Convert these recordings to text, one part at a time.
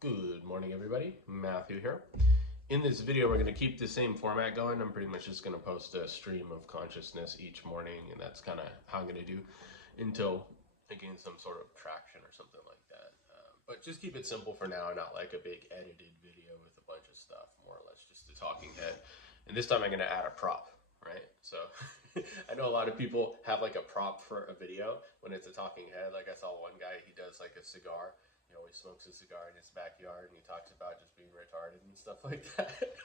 Good morning, everybody. Matthew here. In this video, we're going to keep the same format going. I'm pretty much just going to post a stream of consciousness each morning, and that's kind of how I'm going to do until I gain some sort of traction or something like that. But just keep it simple for now, not like a big edited video with a bunch of stuff, more or less just a talking head. And this time I'm going to add a prop, right? So I know a lot of people have like a prop for a video when it's a talking head. Like I saw one guy, he does like a cigar. He always smokes a cigar in his backyard, and he talks about just being retarded and stuff like that.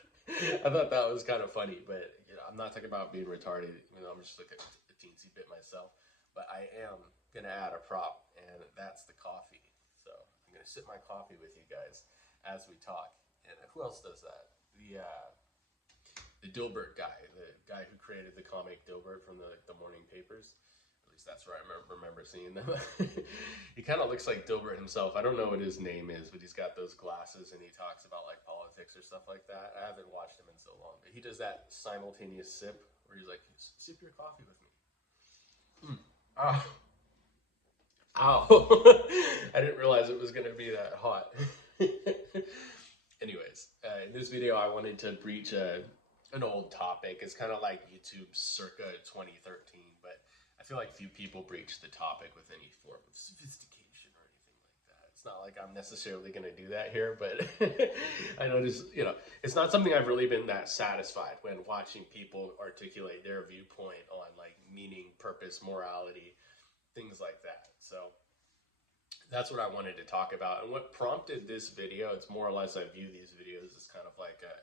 I thought that was kind of funny, but I'm not talking about being retarded. I'm just like a teensy bit myself. But I am gonna add a prop, and that's the coffee. So I'm gonna sip my coffee with you guys as we talk. And who else does that? The Dilbert guy, the guy who created the comic Dilbert from the morning papers. At least that's where I remember seeing them. He kind of looks like Dilbert himself. I don't know what his name is, but he's got those glasses and he talks about like politics or stuff like that. I haven't watched him in so long, but he does that simultaneous sip where he's like, sip your coffee with me. Ow. Ow. I didn't realize it was going to be that hot. Anyways, in this video, I wanted to breach an old topic. It's kind of like YouTube circa 2013, but I feel like few people breach the topic with any form of sophistication or anything like that. It's not like I'm necessarily going to do that here, but I noticed, it's not something I've really been that satisfied when watching people articulate their viewpoint on like meaning, purpose, morality, things like that. So that's what I wanted to talk about. And what prompted this video, it's more or less I view these videos as kind of like a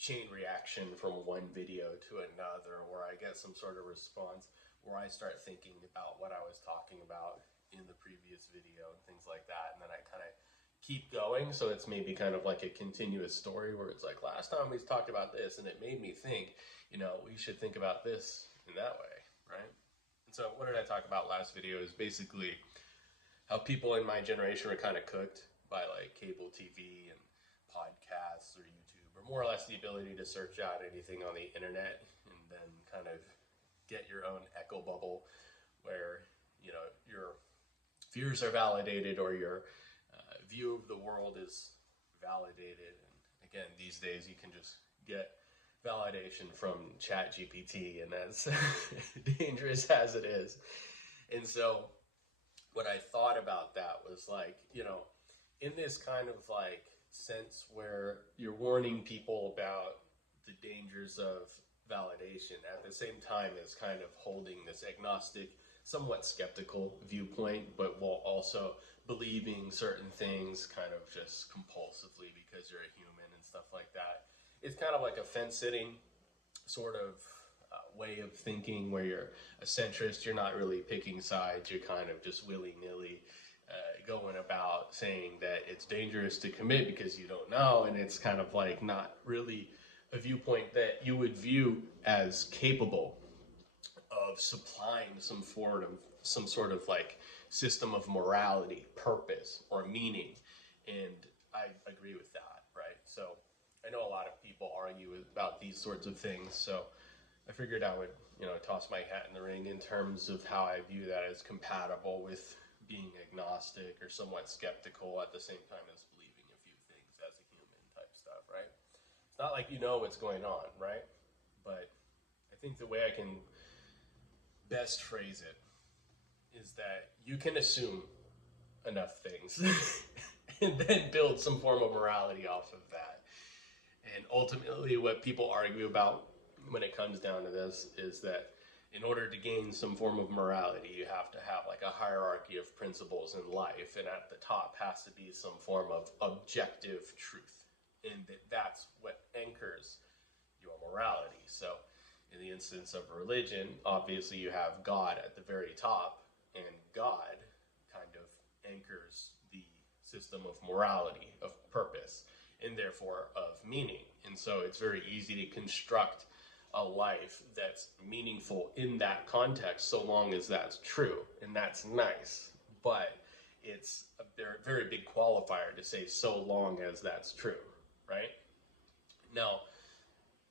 chain reaction from one video to another, where I get some sort of response, where I start thinking about what I was talking about in the previous video and things like that. And then I kind of keep going. So it's maybe kind of like a continuous story where it's like, last time we talked about this and it made me think, we should think about this in that way, right? And so what did I talk about last video is basically how people in my generation were kind of cooked by like cable TV and podcasts or YouTube, or more or less the ability to search out anything on the internet and then kind of get your own echo bubble where, your fears are validated or your view of the world is validated. And again, these days you can just get validation from ChatGPT, and that's dangerous as it is. And so what I thought about that was like, in this kind of like sense where you're warning people about the dangers of validation at the same time as kind of holding this agnostic, somewhat skeptical viewpoint, but while also believing certain things kind of just compulsively because you're a human and stuff like that. It's kind of like a fence-sitting sort of way of thinking where you're a centrist, you're not really picking sides, you're kind of just willy-nilly going about saying that it's dangerous to commit because you don't know, and it's kind of like not really a viewpoint that you would view as capable of supplying some sort of like system of morality, purpose, or meaning. And I agree with that, right? So I know a lot of people argue about these sorts of things, so I figured I would, toss my hat in the ring in terms of how I view that as compatible with being agnostic or somewhat skeptical at the same time as believing a few things as a human type stuff, right? It's not like you know what's going on, right? But I think the way I can best phrase it is that you can assume enough things and then build some form of morality off of that. And ultimately what people argue about when it comes down to this is that in order to gain some form of morality, you have to have like a hierarchy of principles in life, and at the top has to be some form of objective truth, and that's what anchors your morality. So in the instance of religion, obviously you have God at the very top, and God kind of anchors the system of morality, of purpose, and therefore of meaning. And so it's very easy to construct a life that's meaningful in that context, so long as that's true, and that's nice. But it's a very big qualifier to say so long as that's true, right? Now,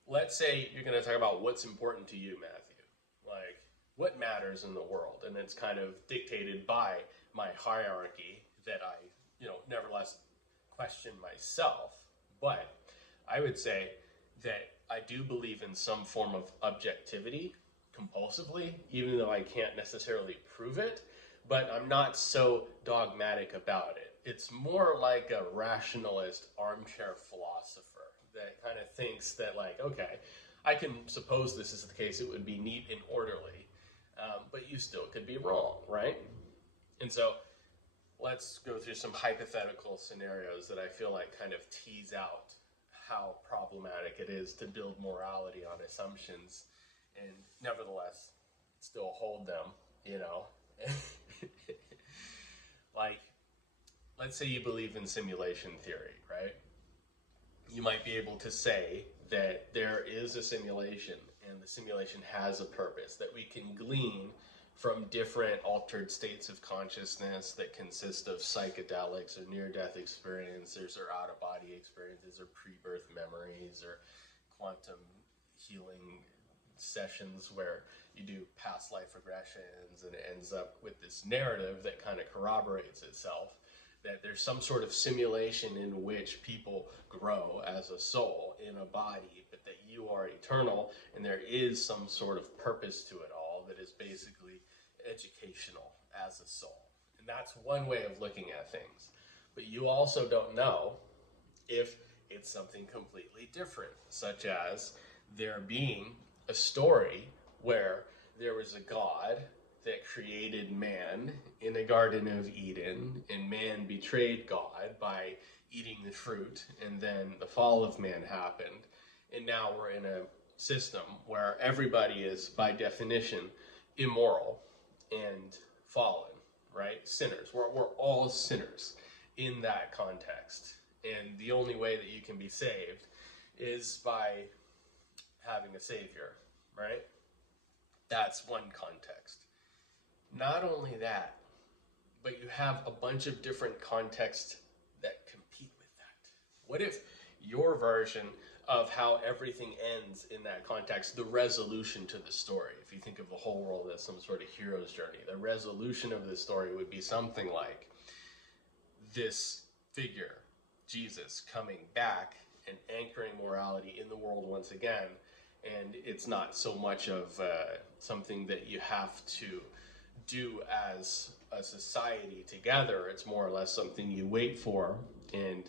let's say you're going to talk about what's important to you, Matthew. Like, what matters in the world? And it's kind of dictated by my hierarchy that I, nevertheless question myself, but I would say that I do believe in some form of objectivity compulsively, even though I can't necessarily prove it, but I'm not so dogmatic about it. It's more like a rationalist armchair philosopher that kind of thinks that, like, okay, I can suppose this is the case, it would be neat and orderly, but you still could be wrong, right? And so let's go through some hypothetical scenarios that I feel like kind of tease out how problematic it is to build morality on assumptions and nevertheless still hold them, you know. Like, let's say you believe in simulation theory, right? You might be able to say that there is a simulation and the simulation has a purpose that we can glean from different altered states of consciousness that consist of psychedelics or near-death experiences or out-of-body experiences or pre-birth memories or quantum healing sessions where you do past life regressions, and it ends up with this narrative that kind of corroborates itself, that there's some sort of simulation in which people grow as a soul in a body, but that you are eternal and there is some sort of purpose to it all that is basically educational as a soul. And that's one way of looking at things. But you also don't know if it's something completely different, such as there being a story where there was a God that created man in a Garden of Eden, and man betrayed God by eating the fruit, and then the fall of man happened, and now we're in a system where everybody is, by definition, immoral and fallen, right? Sinners. We're all sinners in that context, and the only way that you can be saved is by having a savior, right? That's one context. Not only that, but you have a bunch of different contexts that compete with that. What if your version of how everything ends in that context, the resolution to the story, if you think of the whole world as some sort of hero's journey, the resolution of the story would be something like this figure, Jesus, coming back and anchoring morality in the world once again, and it's not so much of something that you have to do as a society together. It's more or less something you wait for and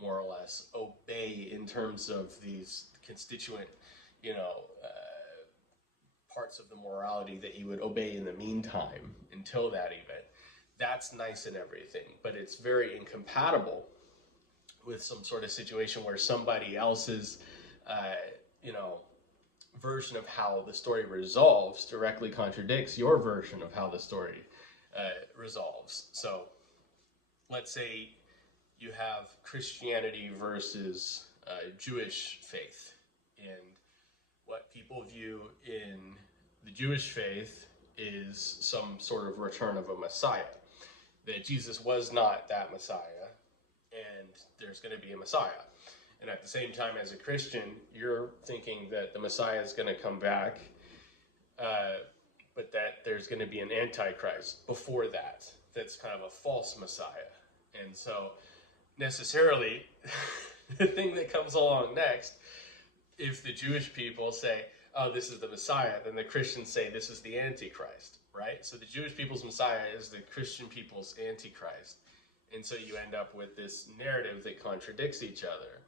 more or less obey in terms of these constituent, parts of the morality that you would obey in the meantime until that event. That's nice and everything, but it's very incompatible with some sort of situation where somebody else's, version of how the story resolves directly contradicts your version of how the story resolves. So let's say you have Christianity versus Jewish faith, and what people view in the Jewish faith is some sort of return of a Messiah, that Jesus was not that Messiah, and there's going to be a Messiah. And at the same time, as a Christian, you're thinking that the Messiah is going to come back, but that there's going to be an Antichrist before that. That's kind of a false Messiah. And so necessarily, the thing that comes along next, if the Jewish people say, oh, this is the Messiah, then the Christians say this is the Antichrist, right? So the Jewish people's Messiah is the Christian people's Antichrist. And so you end up with this narrative that contradicts each other.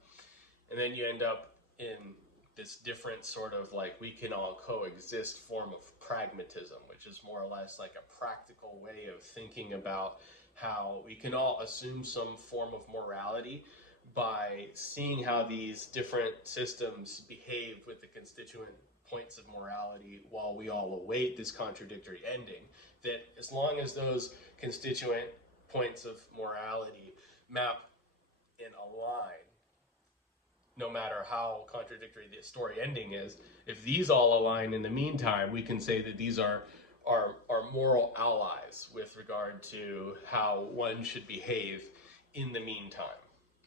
And then you end up in this different sort of like we can all coexist form of pragmatism, which is more or less like a practical way of thinking about how we can all assume some form of morality by seeing how these different systems behave with the constituent points of morality while we all await this contradictory ending. That as long as those constituent points of morality map and align, no matter how contradictory the story ending is, if these all align in the meantime, we can say that these are moral allies with regard to how one should behave in the meantime,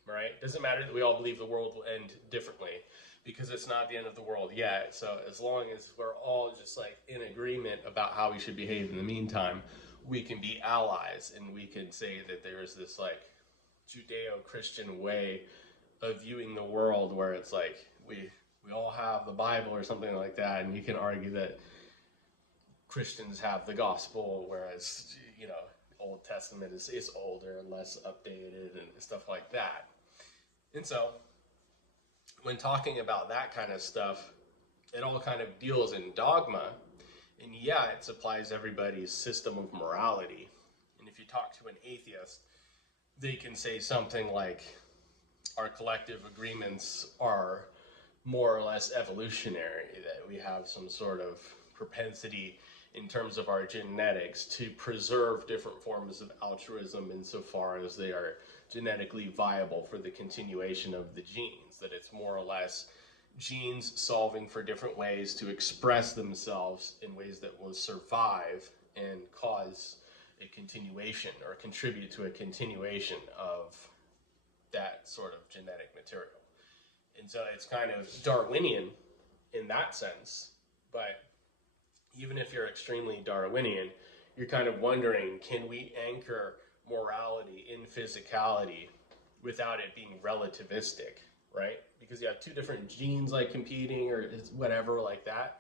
right? Doesn't matter that we all believe the world will end differently, because it's not the end of the world yet. So as long as we're all just like in agreement about how we should behave in the meantime, we can be allies, and we can say that there is this like Judeo-Christian way of viewing the world, where it's like we all have the Bible or something like that, and you can argue that Christians have the gospel, whereas, Old Testament is older and less updated and stuff like that. And so when talking about that kind of stuff, it all kind of deals in dogma. And yeah, it supplies everybody's system of morality. And if you talk to an atheist, they can say something like, our collective agreements are more or less evolutionary, that we have some sort of propensity in terms of our genetics to preserve different forms of altruism insofar as they are genetically viable for the continuation of the genes, that it's more or less genes solving for different ways to express themselves in ways that will survive and cause a continuation or contribute to a continuation of that sort of genetic material. And so it's kind of Darwinian in that sense, but even if you're extremely Darwinian, you're kind of wondering, can we anchor morality in physicality without it being relativistic, right? Because you have two different genes like competing or whatever like that.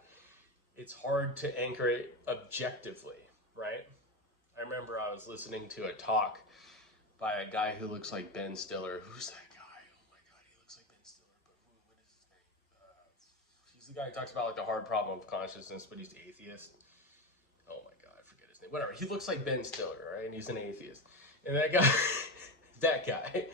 It's hard to anchor it objectively, right? I remember I was listening to a talk by a guy who looks like Ben Stiller. Who's that guy? Oh my God, he looks like Ben Stiller, but what is his name? He's the guy who talks about like the hard problem of consciousness, but he's atheist. Oh my God, I forget his name. Whatever. He looks like Ben Stiller, right? And he's an atheist. And that guy, that guy.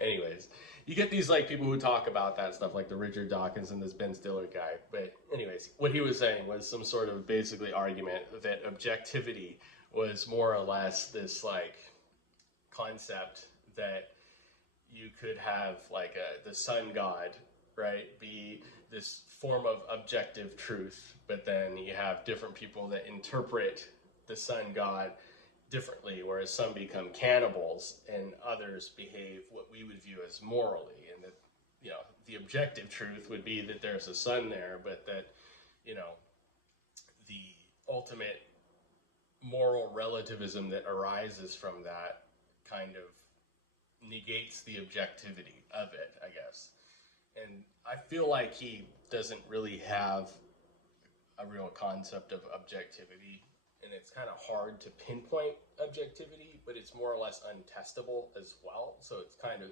Anyways, you get these like people who talk about that stuff, like the Richard Dawkins and this Ben Stiller guy. But anyways, what he was saying was some sort of basically argument that objectivity was more or less this like concept that you could have like the sun god, right, be this form of objective truth, but then you have different people that interpret the sun god differently, whereas some become cannibals and others behave what we would view as morally, and that the objective truth would be that there's a sun there, but that the ultimate moral relativism that arises from that kind of negates the objectivity of it, I guess. And I feel like he doesn't really have a real concept of objectivity, and it's kind of hard to pinpoint objectivity, but it's more or less untestable as well. So it's kind of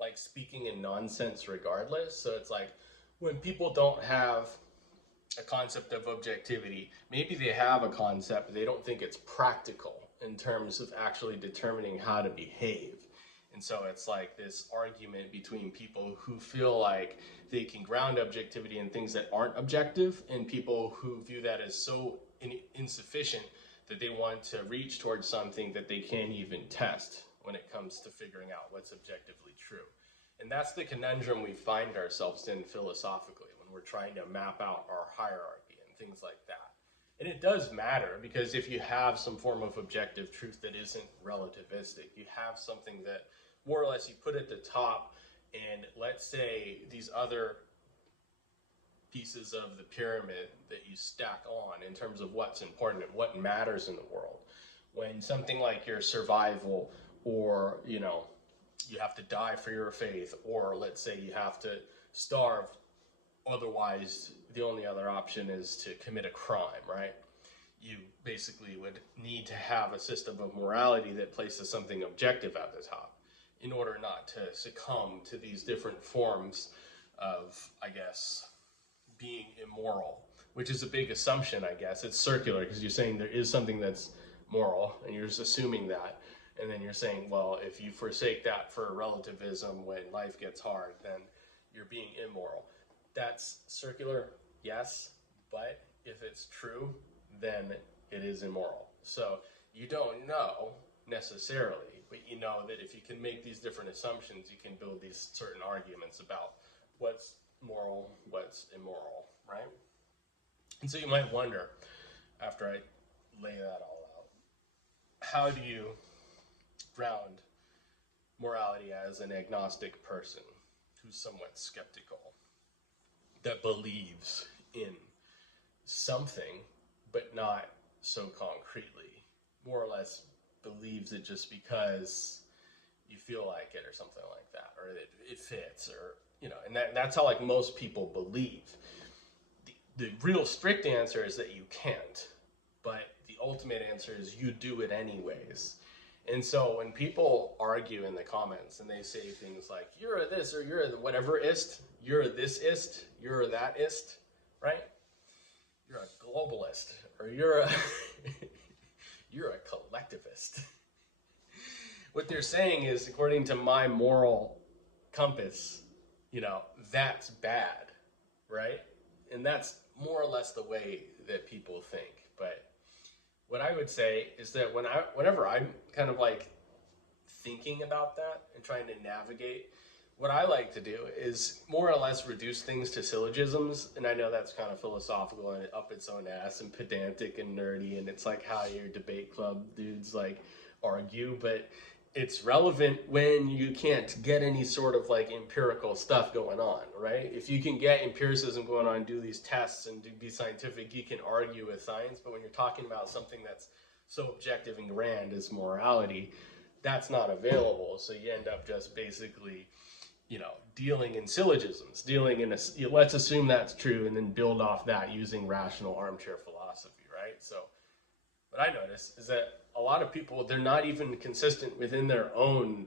like speaking in nonsense regardless. So it's like when people don't have a concept of objectivity, maybe they have a concept, but they don't think it's practical in terms of actually determining how to behave. And so it's like this argument between people who feel like they can ground objectivity in things that aren't objective, and people who view that as so insufficient that they want to reach towards something that they can't even test when it comes to figuring out what's objectively true. And that's the conundrum we find ourselves in philosophically when we're trying to map out our hierarchy and things like that. And it does matter, because if you have some form of objective truth that isn't relativistic, you have something that more or less you put at the top, and let's say these other pieces of the pyramid that you stack on in terms of what's important and what matters in the world. When something like your survival, or you have to die for your faith, or let's say you have to starve, otherwise the only other option is to commit a crime, right? You basically would need to have a system of morality that places something objective at the top in order not to succumb to these different forms of, I guess, being immoral, which is a big assumption, I guess. It's circular, because you're saying there is something that's moral, and you're just assuming that. And then you're saying, well, if you forsake that for relativism when life gets hard, then you're being immoral. That's circular, yes, but if it's true, then it is immoral. So you don't know necessarily, but you know that if you can make these different assumptions, you can build these certain arguments about what's moral, what's immoral, right? And so you might wonder, after I lay that all out, how do you ground morality as an agnostic person who's somewhat skeptical, that believes in something, but not so concretely, more or less believes it just because you feel like it or something like that, or it fits, or, and that's how like most people believe. The real strict answer is that you can't, but the ultimate answer is you do it anyways. And so when people argue in the comments and they say things like, you're a this, or you're a whatever ist, you're a this ist, you're a that ist, right? You're a globalist, or you're a collectivist. What they're saying is, according to my moral compass, that's bad, right? And that's more or less the way that people think. But what I would say is that whenever I'm kind of like thinking about that and trying to navigate, what I like to do is more or less reduce things to syllogisms. And I know that's kind of philosophical and up its own ass and pedantic and nerdy, and it's like how your debate club dudes like argue, but it's relevant when you can't get any sort of like empirical stuff going on, right? If you can get empiricism going on, do these tests and be scientific, you can argue with science. But when you're talking about something that's so objective and grand as morality, that's not available. So you end up just basically, dealing in syllogisms, let's assume that's true and then build off that using rational armchair philosophy, right? So what I notice is that a lot of people, they're not even consistent within their own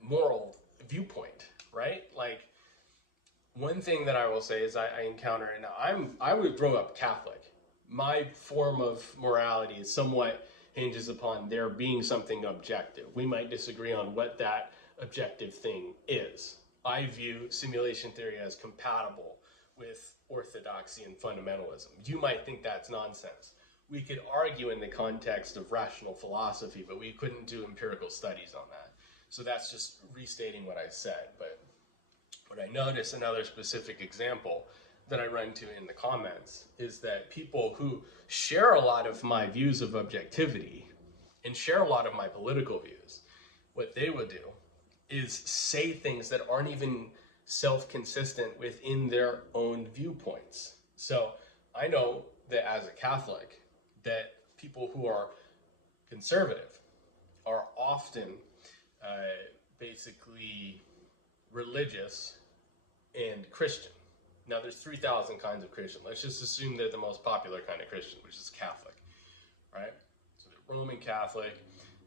moral viewpoint, right? Like, one thing that I will say is I encounter, and I would grow up Catholic. My form of morality is somewhat hinges upon there being something objective. We might disagree on what that objective thing is. I view simulation theory as compatible with orthodoxy and fundamentalism. You might think that's nonsense. We could argue in the context of rational philosophy, but we couldn't do empirical studies on that. So that's just restating what I said. But what I notice, another specific example that I run into in the comments, is that people who share a lot of my views of objectivity and share a lot of my political views, what they would do is say things that aren't even self-consistent within their own viewpoints. So I know that as a Catholic, that people who are conservative are often basically religious and Christian. Now there's 3,000 kinds of Christian. Let's just assume they're the most popular kind of Christian, which is Catholic, right? So they're Roman Catholic,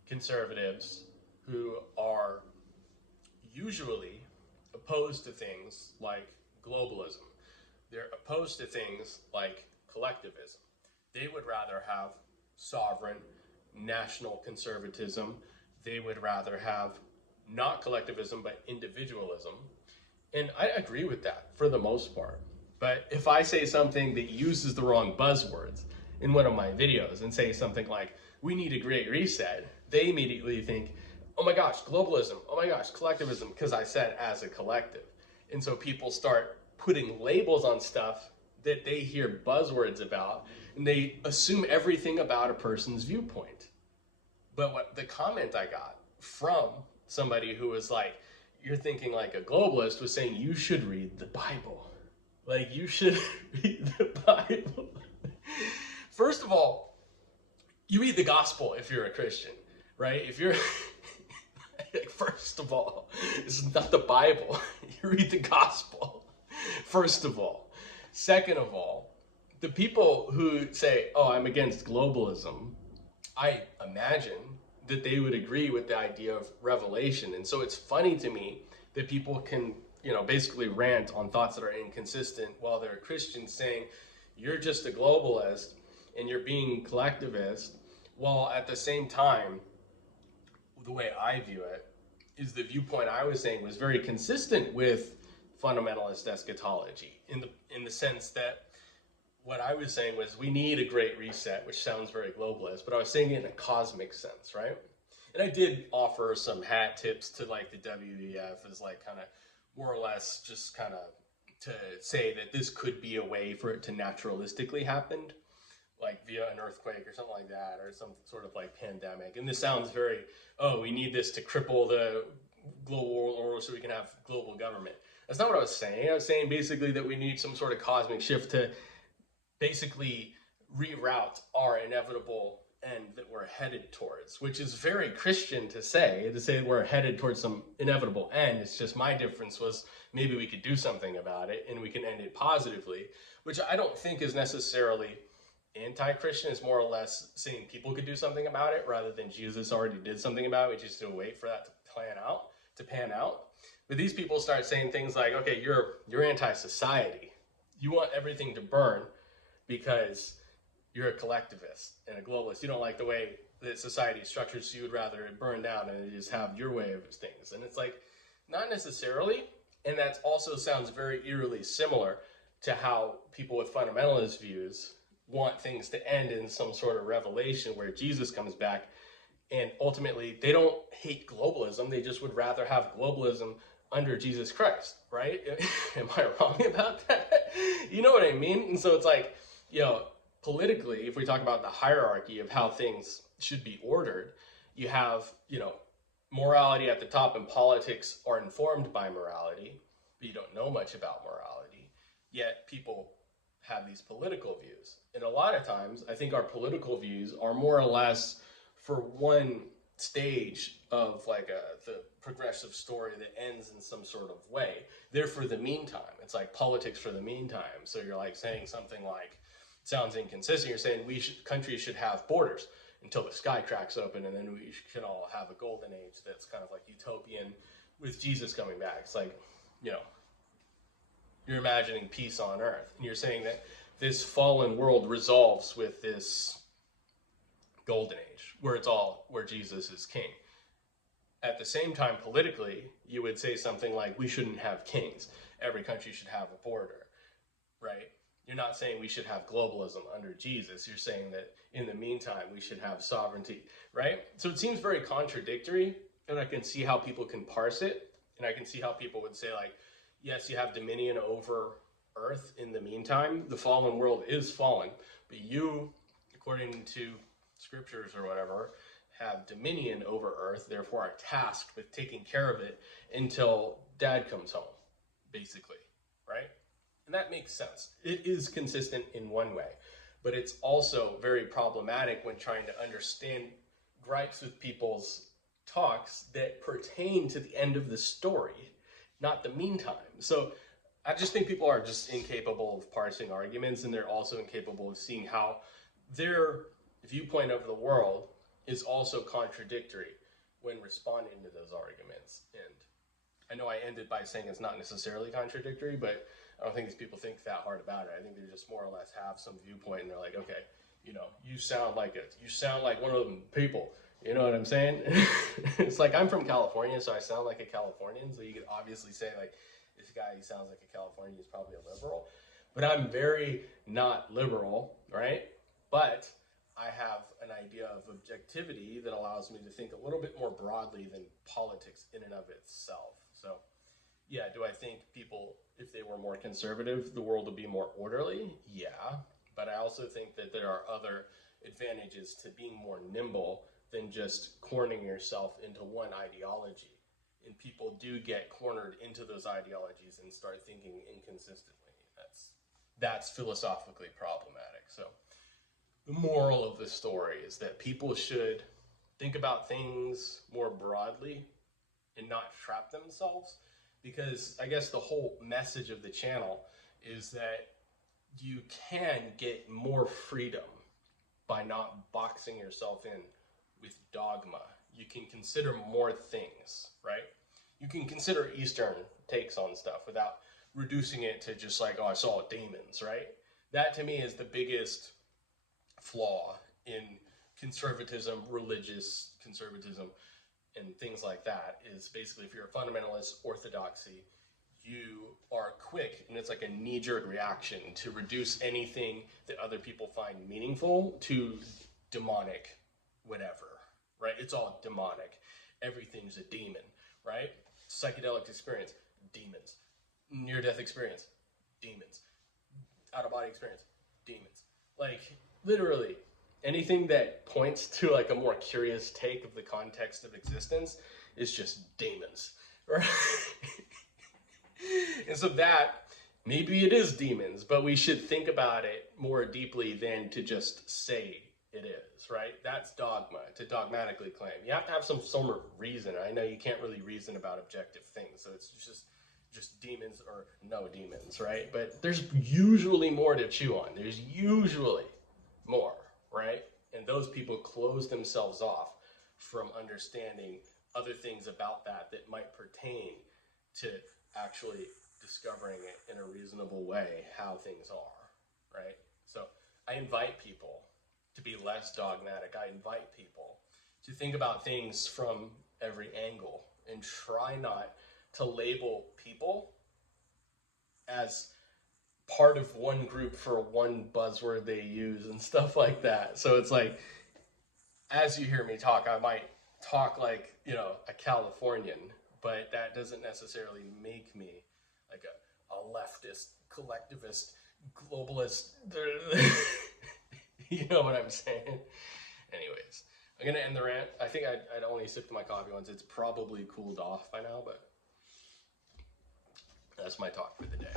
conservatives who are usually opposed to things like globalism. They're opposed to things like collectivism. They would rather have sovereign national conservatism. They would rather have not collectivism, but individualism. And I agree with that for the most part. But if I say something that uses the wrong buzzwords in one of my videos and say something like, we need a great reset, they immediately think, oh my gosh, globalism, oh my gosh, collectivism, because I said as a collective. And so people start putting labels on stuff that they hear buzzwords about, and they assume everything about a person's viewpoint. But what the comment I got from somebody who was like, you're thinking like a globalist, was saying you should read the Bible. Like, you should read the Bible. First of all, you read the gospel if you're a Christian, right? If you're, first of all, this is not the Bible. You read the gospel, first of all. Second of all, the people who say, oh, I'm against globalism, I imagine that they would agree with the idea of revelation. And so it's funny to me that people can, basically rant on thoughts that are inconsistent while they're Christians, saying you're just a globalist and you're being collectivist, while at the same time, the way I view it is the viewpoint I was saying was very consistent with fundamentalist eschatology in the sense that what I was saying was we need a great reset, which sounds very globalist, but I was saying it in a cosmic sense, right? And I did offer some hat tips to like the WEF as like kind of more or less just kind of to say that this could be a way for it to naturalistically happen, like via an earthquake or something like that, or some sort of like pandemic. And this sounds very, oh, we need this to cripple the global world order so we can have global government. That's not what I was saying. I was saying basically that we need some sort of cosmic shift to basically reroute our inevitable end that we're headed towards, which is very Christian to say we're headed towards some inevitable end. It's just my difference was maybe we could do something about it and we can end it positively, which I don't think is necessarily anti-Christian. It's more or less saying people could do something about it rather than Jesus already did something about it. We just have to wait for that to pan out. But these people start saying things like, okay, you're anti-society. You want everything to burn because you're a collectivist and a globalist. You don't like the way that society is structured, so you would rather it burn down and just have your way of things. And it's like, not necessarily. And that also sounds very eerily similar to how people with fundamentalist views want things to end in some sort of revelation where Jesus comes back. And ultimately, they don't hate globalism. They just would rather have globalism under Jesus Christ, right? Am I wrong about that? You know what I mean? And so it's like, politically, if we talk about the hierarchy of how things should be ordered, you have, morality at the top, and politics are informed by morality, but you don't know much about morality. Yet people have these political views. And a lot of times, I think our political views are more or less for one stage of like the progressive story that ends in some sort of way. They're for the meantime. It's like politics for the meantime. So you're like saying something like, sounds inconsistent. You're saying countries should have borders until the sky cracks open, and then we can all have a golden age that's kind of like utopian with Jesus coming back. It's like, you're imagining peace on earth, and you're saying that this fallen world resolves with this golden age where Jesus is king. At the same time, politically, you would say something like, we shouldn't have kings. Every country should have a border, right? You're not saying we should have globalism under Jesus. You're saying that in the meantime, we should have sovereignty, right? So it seems very contradictory, and I can see how people can parse it. And I can see how people would say, like, yes, you have dominion over earth in the meantime. The fallen world is fallen, but you, according to scriptures or whatever, have dominion over earth, therefore are tasked with taking care of it until dad comes home, basically, right? And that makes sense. It is consistent in one way, but it's also very problematic when trying to understand gripes with people's talks that pertain to the end of the story, not the meantime. So I just think people are just incapable of parsing arguments, and they're also incapable of seeing how their viewpoint of the world is also contradictory when responding to those arguments. And I know I ended by saying it's not necessarily contradictory, but I don't think these people think that hard about it. I think they just more or less have some viewpoint, and they're like, okay, you sound like one of them people. You know what I'm saying? It's like, I'm from California, so I sound like a Californian. So you could obviously say, like, this guy, he sounds like a Californian, he's probably a liberal. But I'm very not liberal, right? But I have an idea of objectivity that allows me to think a little bit more broadly than politics in and of itself. So, yeah, do I think people, if they were more conservative, the world would be more orderly? Yeah. But I also think that there are other advantages to being more nimble than just cornering yourself into one ideology. And people do get cornered into those ideologies and start thinking inconsistently. That's philosophically problematic. So the moral of the story is that people should think about things more broadly and not trap themselves, because I guess the whole message of the channel is that you can get more freedom by not boxing yourself in with dogma. You can consider more things, right? You can consider Eastern takes on stuff without reducing it to just like, oh, I saw demons, right? That to me is the biggest flaw in conservatism, religious conservatism, and things like that, is basically if you're a fundamentalist orthodoxy, you are quick, and it's like a knee-jerk reaction to reduce anything that other people find meaningful to demonic whatever, right? It's all demonic. Everything's a demon, right? Psychedelic experience, demons. Near-death experience, demons. Out-of-body experience, demons. Like, literally, anything that points to like a more curious take of the context of existence is just demons, right? And so that, maybe it is demons, but we should think about it more deeply than to just say it is, right? That's dogma, to dogmatically claim. You have to have some sort of reason. I know you can't really reason about objective things, so it's just demons or no demons, right? But there's usually more to chew on. There's usually more, right? And those people close themselves off from understanding other things about that might pertain to actually discovering it in a reasonable way how things are, right? So I invite people to be less dogmatic. I invite people to think about things from every angle and try not to label people as part of one group for one buzzword they use and stuff like that. So it's like, as you hear me talk, I might talk like, a Californian, but that doesn't necessarily make me like a leftist, collectivist, globalist. You know what I'm saying? Anyways, I'm going to end the rant. I think I'd only sipped my coffee once. It's probably cooled off by now, but that's my talk for the day.